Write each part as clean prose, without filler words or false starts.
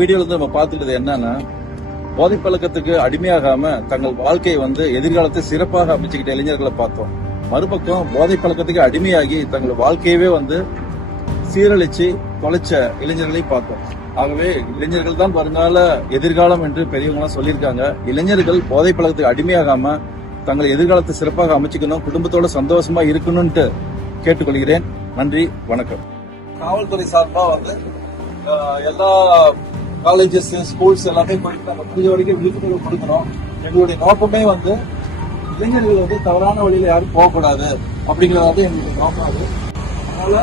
வீடியோல இருந்து நம்ம பார்த்துட்டது என்னன்னா, போதை பழக்கத்துக்கு அடிமையாகாம தங்கள் வாழ்க்கையை எதிர்காலத்தை சிறப்பாக அமைச்சுக்கிட்ட இளைஞர்களை பார்த்தோம். மறுபக்கம் போதை பழக்கத்துக்கு அடிமையாகி தங்கள் வாழ்க்கையவே சீரழிச்சு தொலைச்ச இளைஞர்களை பார்த்தோம். ஆகவே இளைஞர்கள் தான் வருங்கால எதிர்காலம் என்று பெரியவங்க சொல்லியிருக்காங்க. இளைஞர்கள் போதை பழக்கத்துக்கு அடிமையாகாம தங்கள் எதிர்காலத்தை சிறப்பாக அமைச்சுக்கணும், குடும்பத்தோட சந்தோஷமா இருக்கணும்னு கேட்டுக்கொள்கிறேன். நன்றி, வணக்கம். காவல்துறை சார்பா எல்லா காலேஜஸ், ஸ்கூல்ஸ் எல்லாமே போயிட்டு நம்ம புரிஞ்ச வரைக்கும் விழிப்புணர்வு கொடுக்கணும். எங்களுடைய நோக்கமே இளைஞர்கள் தவறான வழியில யாரும் போகக்கூடாது அப்படிங்கறது எங்களுடைய நோக்கம். அதனால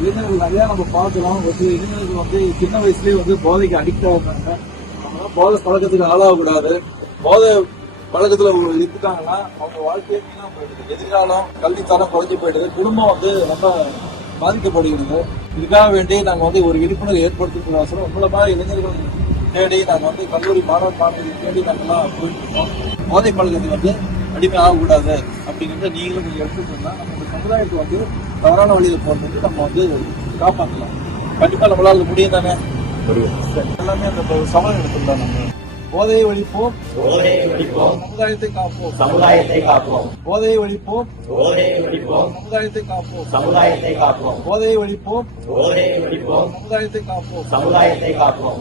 இளைஞர்கள் நிறைய நம்ம பார்க்கலாம். இளைஞர்கள் சின்ன வயசுலயே போதைக்கு அடிக்ட் ஆகுறாங்க. நம்ம போதை பழக்கத்துக்கு ஆளாகக்கூடாது. போதை பழக்கத்துல இருந்துட்டாங்கன்னா அவங்க வாழ்க்கையே வீணா போயிடுது. எதிர்காலம் கல்வித்தரம் குறைஞ்சு போயிடுது. குடும்பம் ரொம்ப பாதிக்கப்படுகிறது. இதுக்காக வேண்டி நாங்க ஒரு விழிப்புணர்வு ஏற்படுத்துறதுக்கு மூலமா இளைஞர்கள் தேடி நாங்க கல்லூரி மாணவ மாணவிகள் தேடி நாங்கெல்லாம் போயிட்டு இருக்கோம். போதை பழக்கத்துக்கு அடிமை ஆகக்கூடாது அப்படிங்கிறத நீங்களும் நீங்க எடுத்துட்டோம்னா நம்ம சமுதாயத்தை தவறான வழியில போறதுக்கு நம்ம காப்பாற்றலாம். கண்டிப்பா நம்மளால முடியும் தானே. எல்லாமே அந்த சவால் எடுத்துக்கலாம். நம்ம போதையை ஒழிப்போம், சமுதாயத்தை காப்போம், சமுதாயத்தை காப்போம். போதையை ஒழிப்போம், சமுதாயத்தை காப்போம், சமுதாயத்தை காப்போம். போதையை ஒழிப்போம், சமுதாயத்தை காப்போம், சமுதாயத்தை காப்போம்.